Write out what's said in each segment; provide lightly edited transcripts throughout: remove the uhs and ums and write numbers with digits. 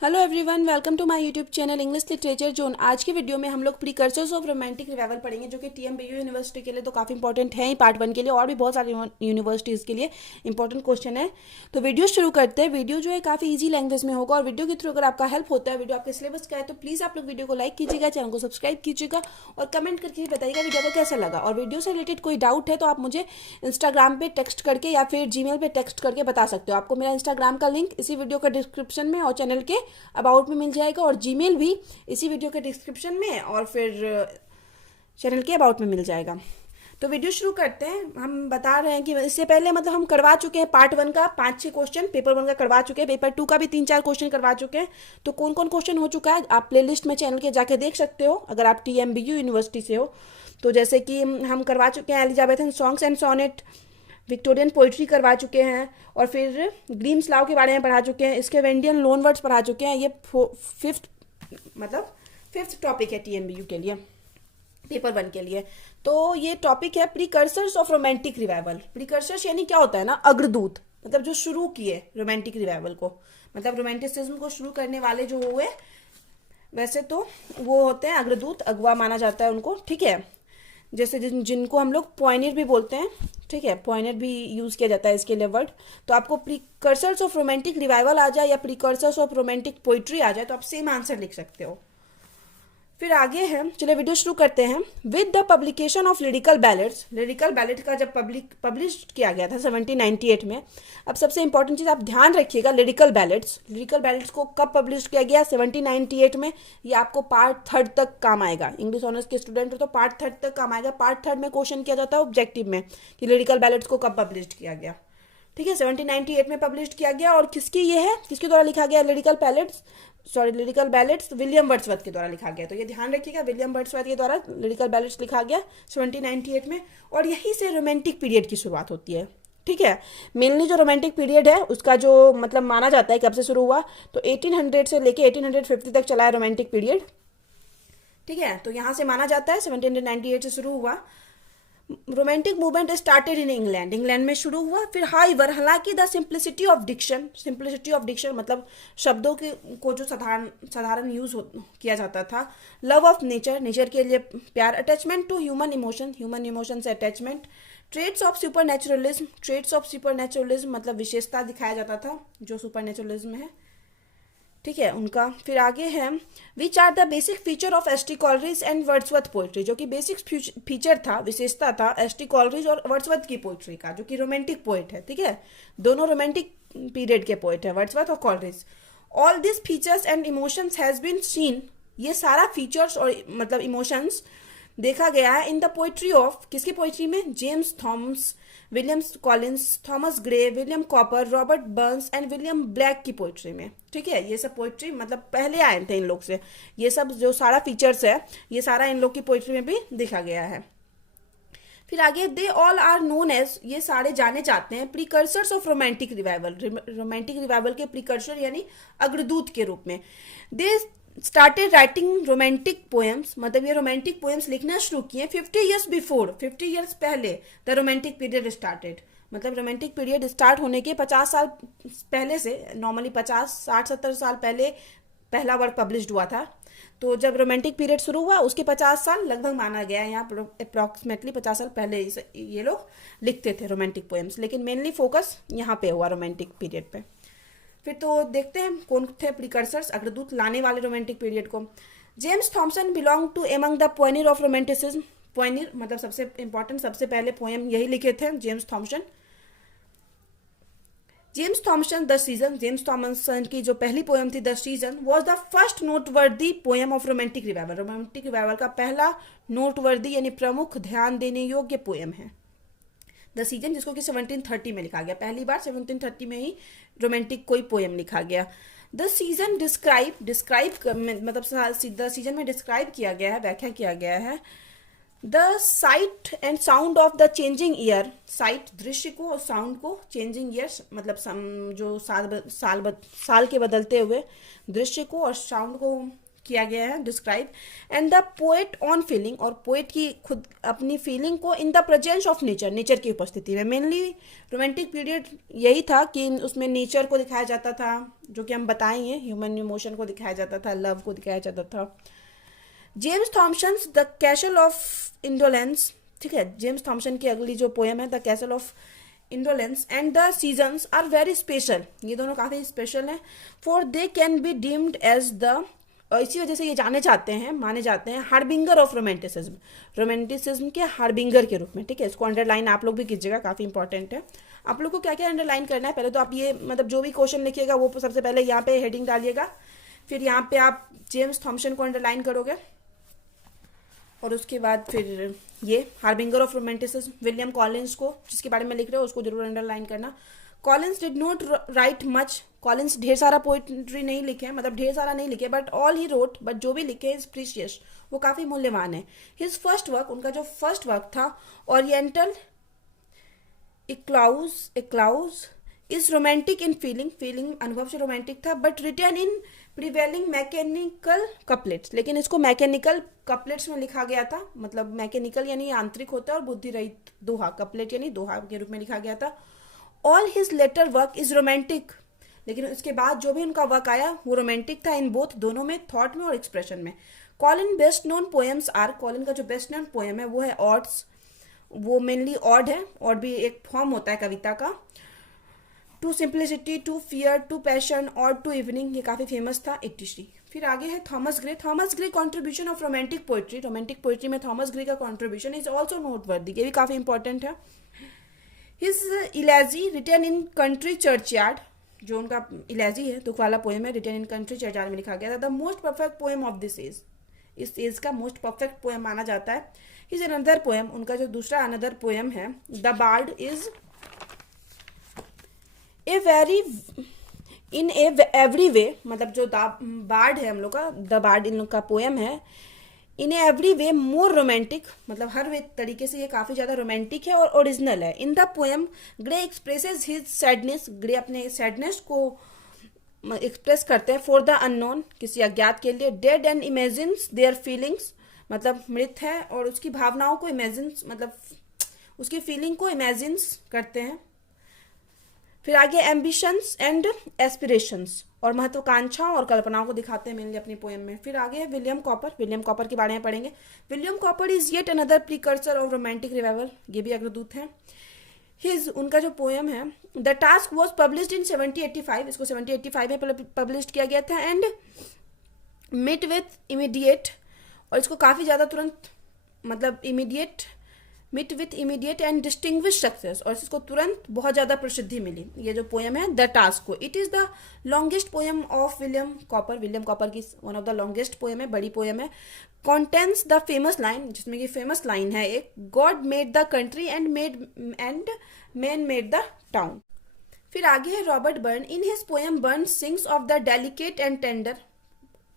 Hello everyone, welcome to my YouTube channel English literature zone. आज की video में हम लोग प्रीकर्सर्स ऑफ रोमांटिक रिवाइवल पढ़ेंगे, जो कि टीएमबीयू यूनिवर्सिटी के लिए तो काफ़ी इंपॉर्टेंट है ही, पार्ट 1 के लिए और भी बहुत सारी यूनिवर्सिटीज़ के लिए इंपॉर्टेंट क्वेश्चन है। तो वीडियो शुरू करते हैं। वीडियो जो है काफ़ी ईजी लैंग्वेज में होगा और वीडियो के थ्रू अगर आपका हेल्प होता है, वीडियो आपके सिलेबस का है, तो प्लीज़ आप लोग वीडियो को लाइक कीजिएगा, चैनल को सब्सक्राइब कीजिएगा और कमेंट करके भी बताइएगा वीडियो को कैसा लगा। और वीडियो से रिलेटेड कोई डाउट है तो आप मुझे इंस्टाग्राम पे टेक्स्ट करके या फिर जीमेल पे टेक्स्ट करके बता सकते हो। आपको मेरा इंस्टाग्राम का लिंक इसी वीडियो का डिस्क्रिप्शन में और चैनल के अबाउट में मिल जाएगा, और जीमेल भी इसी वीडियो के डिस्क्रिप्शन में और फिर चैनल के अबाउट में मिल जाएगा। तो वीडियो शुरू करते हैं। हम बता रहे हैं कि इससे पहले मतलब हम करवा चुके हैं पार्ट 1 का 5-6 क्वेश्चन, पेपर 1 का करवा चुके हैं, पेपर 2 का भी 3-4 क्वेश्चन करवा चुके हैं। तो कौन कौन क्वेश्चन हो चुका है आप प्लेलिस्ट में चैनल के जाके देख सकते हो, अगर आप टीएमबीयू यूनिवर्सिटी से हो। तो जैसे कि हम करवा चुके हैं Elizabethan songs and sonnet, Victorian poetry करवा चुके हैं, और फिर ग्रीम्स लॉ के बारे में पढ़ा चुके हैं, स्केवेंडियन लोन वर्ड्स पढ़ा चुके हैं। ये फिफ्थ टॉपिक है टीएमबीयू के लिए, पेपर 1 के लिए। तो ये टॉपिक है precursors of romantic revival. Precursors यानी क्या होता है ना, अग्रदूत, मतलब जो शुरू किए रोमांटिक रिवाइवल को, मतलब रोमांटिसिज्म को शुरू करने वाले जो हुए, वैसे तो वो होते हैं अग्रदूत, अगवा माना जाता है उनको, ठीक है। जैसे जिनको हम लोग पॉइनियर भी बोलते हैं, ठीक है, पॉइनियर भी यूज़ किया जाता है इसके लिए वर्ड। तो आपको प्रीकर्सर्स ऑफ रोमांटिक रिवाइवल आ जाए या प्रीकर्सर्स ऑफ रोमांटिक पोइट्री आ जाए तो आप सेम आंसर लिख सकते हो। फिर आगे है, चलिए वीडियो शुरू करते हैं। With the publication of lyrical ballads, lyrical ballot का जब पब्लिश किया गया था 1798 में। अब सबसे इंपॉर्टेंट चीज़ आप ध्यान रखिएगा, लिरिकल बैलेट्स को कब पब्लिश किया गया, 1798 में। ये आपको पार्ट 3 तक काम आएगा, इंग्लिश ऑनर्स के स्टूडेंट हो तो पार्ट 3 तक काम आएगा। पार्ट 3 में क्वेश्चन किया जाता है ऑब्जेक्टिव में कि लिरिकल बैलेट्स को कब पब्लिश किया गया, ठीक है। 1798 में पब्लिश किया गया। और किसकी ये है, किसके द्वारा लिखा गया लिरिकल बैलेट्स विलियम वर्ड्सवर्थ के द्वारा लिखा गया। तो ये ध्यान रखिएगा, विलियम वर्ड्सवर्थ के द्वारा लिरिकल बैलेट्स लिखा गया 1798 में। और यहीं से रोमांटिक पीरियड की शुरुआत होती है, ठीक है। मेनली जो रोमांटिक पीरियड है उसका जो मतलब माना जाता है कब से शुरू हुआ, तो 1800 से लेके 1850 तक चला है रोमांटिक पीरियड, ठीक है। तो यहाँ से माना जाता है 1798 से शुरू हुआ। Romantic movement started in England में शुरू हुआ। फिर हालांकि द सिंप्लिसिटी ऑफ डिक्शन मतलब शब्दों के को जो साधारण यूज किया जाता था। लव ऑफ नेचर के लिए प्यार, अटैचमेंट टू ह्यूमन इमोशन से अटैचमेंट, ट्रेट्स ऑफ सुपर मतलब विशेषता दिखाया जाता था जो सुपर नेचुरलिज्म है, ठीक है, उनका। फिर आगे है, which are the basic feature of S T Coleridge and Wordsworth poetry, जो कि बेसिक फीचर था, विशेषता था एस टी कॉलरीज और वर्ड्सवर्थ की पोइट्री का, जो कि रोमांटिक पोइट है, ठीक है। दोनों रोमांटिक पीरियड के पोइट है, वर्ड्सवर्थ और Coleridge. All this features and emotions has been seen, ये सारा फीचर्स और मतलब इमोशंस देखा गया है इन द पोइट्री ऑफ, किसकी पोइट्री में, James Thomas, William Collins, Thomas Gray, William copper, Robert Burns and William black की पोइट्री में, ठीक है। ये सब पोइट्री मतलब पहले आए थे इन लोग से, ये सब जो सारा फीचर्स है ये सारा इन लोग की पोइट्री में भी देखा गया है। फिर आगे, they all are known as, ये सारे जाने जाते हैं प्रीकर्सर्स ऑफ रोमांटिक रिवाइवल के प्रीकर्सर यानी अग्रदूत के रूप में। They started writing romantic poems, मतलब ये रोमांटिक पोएम्स लिखना शुरू किए 50 ईयर्स पहले द रोमांटिक पीरियड स्टार्टेड, मतलब रोमांटिक पीरियड स्टार्ट होने के 50 साल पहले से, नॉर्मली 50-60-70 साल पहले पहला वर्क पब्लिश्ड हुआ था। तो जब रोमांटिक पीरियड शुरू हुआ उसके 50 साल लगभग माना गया है, यहाँ अप्रॉक्सीमेटली 50 साल पहले ये लोग लिखते थे रोमांटिक पोएम्स, लेकिन मेनली फोकस यहाँ पे हुआ रोमांटिक पीरियड पे। फिर तो देखते हैं कौन थे प्रीकर्सर्स, अग्रदूत लाने वाले रोमांटिक पीरियड को। James Thomson belong to among the pioneer of romanticism, pioneer मतलब सबसे इंपॉर्टेंट, सबसे पहले पोएम यही लिखे थे जेम्स थॉमसन। जेम्स थॉमसन की जो पहली पोएम थी the season was the first noteworthy poem of romantic revival का पहला नोटवर्दी यानी प्रमुख ध्यान देने योग्य पोएम है द सीजन, जिसको कि 1730 में लिखा गया, पहली बार 1730 में ही रोमांटिक कोई पोएम लिखा गया। द सीजन डिस्क्राइब मतलब द सीजन में डिस्क्राइब किया गया है, व्याख्या किया गया है the site and sound of the changing year, site दृश्य को और साउंड को, चेंजिंग ईयर मतलब जो साल के बदलते हुए दृश्य को और साउंड को किया गया है, describe. And the poet on feeling, और पोएट की खुद अपनी फीलिंग को in the presence of nature, nature की उपस्थिति में। मेनली रोमांटिक पीरियड यही था कि उसमें नेचर को दिखाया जाता था, जो कि हम बताएंगे, ह्यूमन इमोशन को दिखाया जाता था, लव को दिखाया जाता था। James Thomson's the castle of indolence, ठीक है, जेम्स थॉम्सन की अगली जो पोएम है the castle of indolence and the seasons are very special, ये दोनों काफ़ी स्पेशल हैं। For they can be deemed as the, और इसी वजह से ये जाने जाते हैं, माने जाते हैं हार्बिंगर ऑफ रोमांटिसिज्म, रोमांटिसिज्म के हार्बिंगर के रूप में, ठीक है। इसको अंडरलाइन आप लोग भी कीजिएगा, काफ़ी इंपॉर्टेंट है। आप लोग को क्या क्या अंडरलाइन करना है, पहले तो आप ये मतलब जो भी क्वेश्चन लिखिएगा वो सबसे पहले यहाँ पे हेडिंग डालिएगा, फिर यहाँ पे आप जेम्स थॉम्सन को अंडरलाइन करोगे, और उसके बाद फिर ये harbinger of romanticism William Collins को, जिसके बारे में लिख रहे हो उसको जरूर अंडरलाइन करना। Collins did not right much, Collins ढेर सारा पोइट्री नहीं लिखे, मतलब ढेर सारा नहीं लिखे, but all he wrote, but जो भी लिखे इज प्रीशियस, वो काफ़ी मूल्यवान है। हिज फर्स्ट वर्क, उनका जो फर्स्ट वर्क था oriental eclogues is romantic in feeling, feeling अनुभव से रोमांटिक था, but written in prevailing mechanical couplets, लेकिन इसको मैकेनिकल कपलेट्स में लिखा गया था, मतलब मैकेनिकल यानी आंतरिक होता है और बुद्धि रहित दोहा, कपलेट यानी दोहा के रूप में लिखा गया था। All his later work is romantic, लेकिन उसके बाद जो भी उनका वर्क आया वो रोमांटिक था, इन बोथ, दोनों में, थॉट में और एक्सप्रेशन में। Collin best known poems are, Collin का जो बेस्ट नोन पोएम है वो है ऑड्स, वो मेनली ऑड है, ऑड भी एक फॉर्म होता है कविता का। To simplicity, to fear, to passion और टू इवनिंग, ये काफ़ी फेमस था, 83। फिर आगे है Thomas Gray, Thomas Gray contribution of romantic poetry, romantic poetry में थॉमस ग्रे का contribution is also noteworthy, ये भी काफ़ी इंपॉर्टेंट है। His elegy written in country churchyard, जो उनका इलेजी है दुख वाला पोएम है, रिटन इन कंट्री चर्चयार्ड में लिखा गया था। The most perfect poem of this age, इस एज का मोस्ट परफेक्ट पोएम माना जाता है। हिज अनदर पोएम, उनका जो दूसरा अनदर पोएम है the bard is a very in every way, मतलब जो बार्ड है हम लोग का, द बार्ड इन लोग का पोएम है, इन एवरी वे मोर रोमांटिक, मतलब हर वे तरीके से ये काफ़ी ज़्यादा रोमांटिक है और ओरिजिनल है। In the poem grey expresses his sadness, grey अपने सैडनेस को एक्सप्रेस करते हैं। फॉर द अननोन, किसी अज्ञात के लिए। Dead and imagines their feelings, मतलब मृत है और उसकी भावनाओं को इमेजिन, मतलब उसकी फीलिंग को इमेजिन्स करते हैं। फिर आगे एम्बिशंस एंड एस्पिरेशंस, और महत्वाकांक्षाओं और कल्पनाओं को दिखाते हैं मेनली अपनी पोएम में। फिर आगे है विलियम कॉपर, विलियम कॉपर के बारे में पढ़ेंगे। William copper is yet another precursor of romantic revival, ये भी अग्रदूत हैं। हिज, उनका जो पोएम है the task was published in 1785, इसको 1785 में पब्लिश किया गया था। एंड मिट विथ इमीडिएट, और इसको काफ़ी ज़्यादा तुरंत, मतलब इमीडिएट, मिट with immediate and distinguish success, और इसको तुरंत बहुत ज़्यादा प्रसिद्धि मिली, ये जो पोएम है द टास्क को। It is the longest poem of William Cowper, William Cowper की one of the longest poem है, बड़ी पोएम है। कॉन्टेंस द फेमस लाइन, जिसमें कि फेमस लाइन है एक, God made the country and man made the town. फिर आगे है Robert burn, in his poem burn sings of the delicate and tender,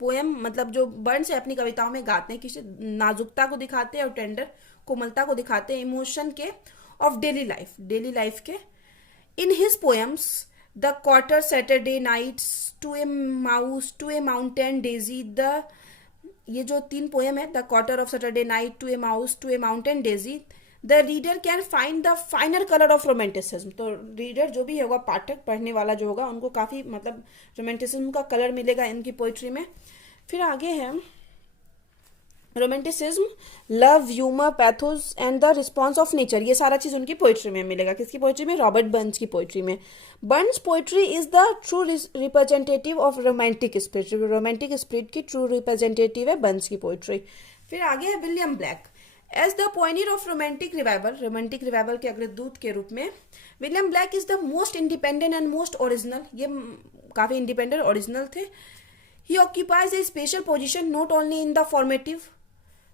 poem मतलब जो बर्न से अपनी कविताओं में गाते हैं, किसी नाजुकता को दिखाते हैं और टेंडर, कोमलता को दिखाते हैं, इमोशन के, ऑफ डेली लाइफ के। In his poems the quarter, Saturday nights, to a mouse, to a mountain daisy, the, ये जो 3 पोएम है the quarter of Saturday night, to a mouse, to a mountain daisy, the reader can find the finer colour of romanticism, तो reader जो भी होगा, पाठक, पढ़ने वाला जो होगा, उनको काफ़ी मतलब रोमांटिसिज्म का कलर मिलेगा इनकी पोइट्री में। फिर आगे है romanticism, love, humour, pathos and the response of nature, ये सारा चीज़ उनकी पोइट्री में मिलेगा। किसकी पोइट्री में? रॉबर्ट बर्न्स की पोइट्री में। Burns poetry is the true representative of romantic spirit, romantic spirit की ट्रू रिप्रेजेंटेटिव है बर्न्स की पोइट्री। फिर आगे है William Blake, as the pioneer of romantic revival के अग्रदूत के रूप में William Blake is the most independent and most original, ये काफ़ी इंडिपेंडेंट ओरिजिनल थे। He occupies a special position not only in the formative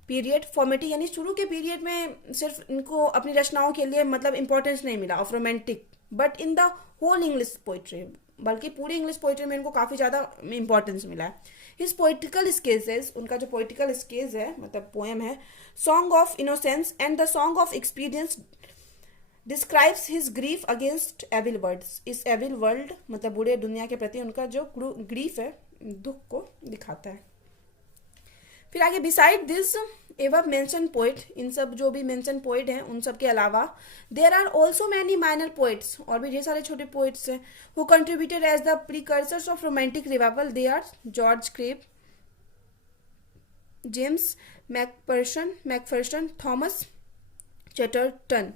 period, formative यानी शुरू के पीरियड में सिर्फ इनको अपनी रचनाओं के लिए मतलब इंपॉर्टेंस नहीं मिला of romantic, but in the whole English poetry, बल्कि पूरी इंग्लिश पोइट्री में इनको काफ़ी ज़्यादा इंपॉर्टेंस मिला है। हिज पोइटिकल स्केजेस, उनका जो पोइटिकल स्केज है मतलब पोएम है, song of innocence and the song of experience describes his grief against evil words, इस एविल वर्ल्ड मतलब बुरे दुनिया के प्रति उनका जो ग्रीफ है, दुख को दिखाता है। फिर आगे beside this above mention poet, इन सब जो भी मेंशन पोइट हैं उन सब के अलावा there are also many minor poets, और भी ढेर सारे छोटे पोइट्स हैं who contributed as the precursors of romantic revival. They are George Crabbe, James Macpherson, Thomas Chatterton.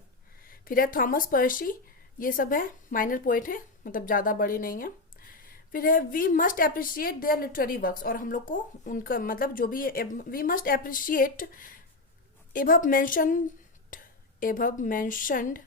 फिर है थॉमस पर्सी, ये सब है माइनर पोइट है, मतलब ज़्यादा बड़े नहीं हैं. फिर है we must appreciate their literary works, और हम लोग को उनका मतलब जो भी we must appreciate above mentioned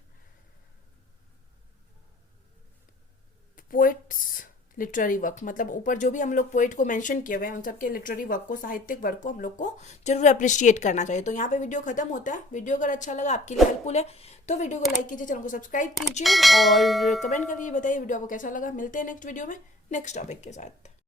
poets literary work, मतलब ऊपर जो भी हम लोग पोइट को मेंशन किए हुए हैं उन सबके लिटरेरी वर्क को, साहित्यिक वर्क को हम लोग को जरूर अप्रिशिएट करना चाहिए. तो यहाँ पे वीडियो खत्म होता है. वीडियो अगर अच्छा लगा, आपके लिए हेल्पफुल है, तो वीडियो को लाइक कीजिए, चैनल को सब्सक्राइब कीजिए और कमेंट करिए, बताइए वीडियो आपको कैसा लगा. मिलते हैं नेक्स्ट वीडियो में नेक्स्ट टॉपिक के साथ.